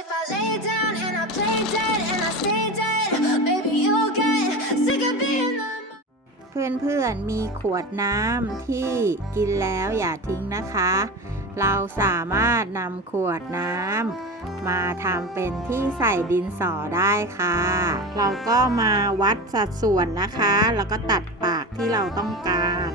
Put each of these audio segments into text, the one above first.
if I lay down and I play dead and I stay dead, maybe you'll get sick of being the เพื่อนๆมีขวดน้ำที่กินแล้วอย่าทิ้งนะคะ เราสามารถนำขวดน้ำมาทำเป็นที่ใส่ดินสอได้ค่ะ เราก็มาวัดสัดส่วนนะคะ แล้วก็ตัดปากที่เราต้องการ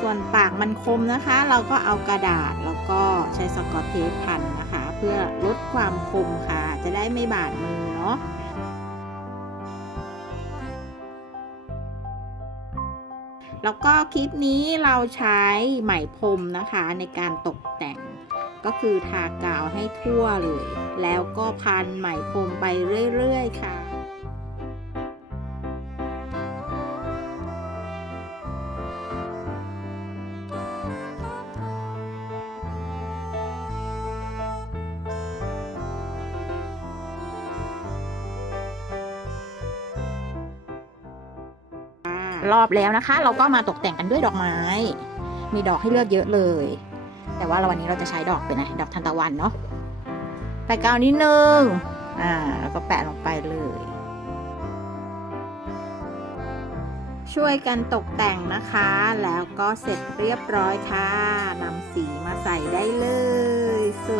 ส่วนปากมันคมนะคะ เราก็เอากระดาษแล้วก็ใช้สกอตเทปพันนะคะ เพื่อลดความคมค่ะ จะได้ไม่บาดมือเนาะแล้วก็คลิปนี้เราใช้ไหมพรมนะคะในการตกแต่งก็คือทากาวให้ทั่วเลย แล้วก็พันไหมพรมไปเรื่อย ๆ ค่ะ รอบแล้วนะคะ เราก็มาตกแต่งกันด้วยดอกไม้ มีดอกให้เลือกเยอะเลย แต่ว่าวันนี้เราจะใช้ดอกเป็นไงดอกทานตะวันเนาะแปะกาวนิดนึงอ่าแล้วก็แปะลงไปเลย ช่วยกันตกแต่งนะคะ แล้วก็เสร็จเรียบร้อยค่ะนำสีมาใส่ได้เลยสวย